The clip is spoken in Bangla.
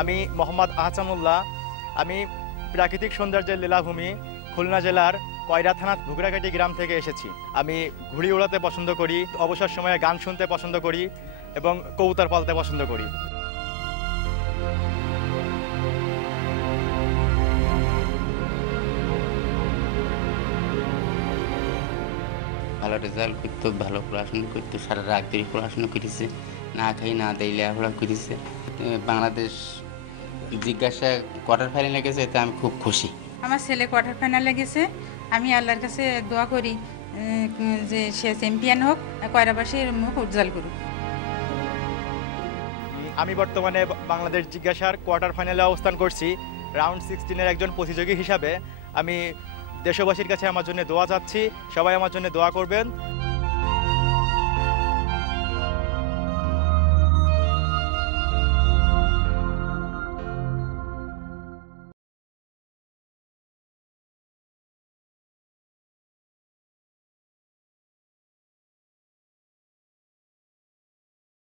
আমি মোহাম্মদ আহসানুল্লাহ আমি প্রাকৃতিক সৌন্দর্যের লীলাভূমি খুলনা জেলার কয়রা থানা ঘুগরাকাটি গ্রাম থেকে এসেছি। আমি ঘুড়ি ওড়াতে পছন্দ করি, অবসর সময়ে গান শুনতে পছন্দ করি এবং কবুতর পালতে পছন্দ করি। ভালো রেজাল্ট করতো, ভালো পড়াশোনা করতো, সারা রাত পড়াশোনা করেছে, না খাই না দেয়, লেখাপড়া করেছে। বাংলাদেশ জিজ্ঞাসা কোয়ার্টার ফাইনালে গেছে এতে আমি খুব খুশি। আমার ছেলে কোয়ার্টার ফাইনালে গেছে। আমি আল্লাহর কাছে দোয়া করি যে সে চ্যাম্পিয়ন হোক কয়রাবাসীর মুখ উজ্জ্বল করুক। আমি বর্তমানে বাংলাদেশ জিজ্ঞাসার কোয়ার্টার ফাইনালে অবস্থান করছি। রাউন্ড সিক্সটিনের একজন প্রতিযোগী হিসাবে আমি দেশবাসীর কাছে আমার জন্য দোয়া চাচ্ছি। সবাই আমার জন্য দোয়া করবেন।